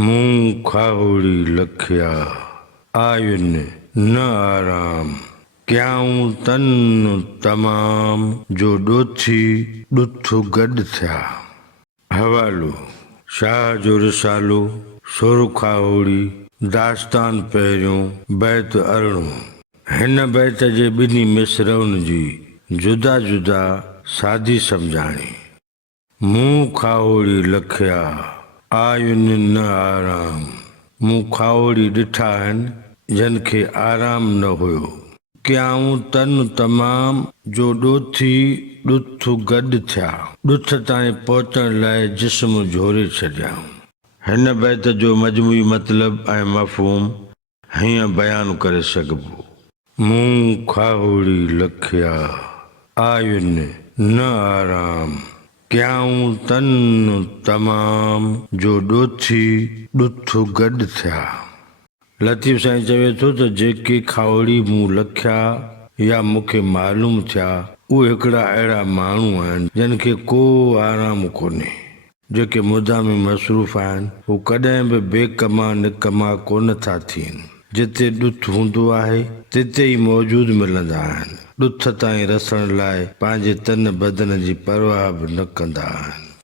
मुंह खावड़ी लखिया आयुन न आराम क्याऊं तन तमाम जो डोथी डुथु गड थिया। हवालो शाह जो रिसालो सुरखावड़ी दास्तान पहिरियों बैत अरिड़ो। हिन बैत जे ॿिन्ही मिसरउनि जी जुदा जुदा सादी सम्झाणी। मुंह खावड़ी लखिया आयुन न आराम। मूं खावड़ी ॾिठा आहिनि जन खे आराम न हुयो। क्याऊं तन तमाम जो ॾोथी ॾुथु गॾु थिया। ॾुथ ताईं पहुचण लाइ जिस्म झोरे छॾियाऊं। हिन बैत जो मजमूई मतिलब ऐं मफ़हूम हीअं बयानु करे सघिबो। मुंह खावड़ी लखिया आयुन न आराम क्याऊं तन तमाम जो डोथी डुथु गॾु थिया। लतीफ़ साईं चवे थो त जेके खावड़ी मूं लखिया या मूंखे मालूम थिया उहे हिकिड़ा अहिड़ा माण्हू आहिनि जिन खे को आराम कोन्हे। जेके मुदामी मसरूफ़ आहिनि हू कॾहिं बि बेकमा निकमा कोन था थियनि। जिते ॾुथु हूंदो आहे तिते ई मौजूद मिलंदा आहिनि। ॾुथ ताईं रसण लाइ पंहिंजे तन बदन जी परवाह बि न कंदा आहिनि।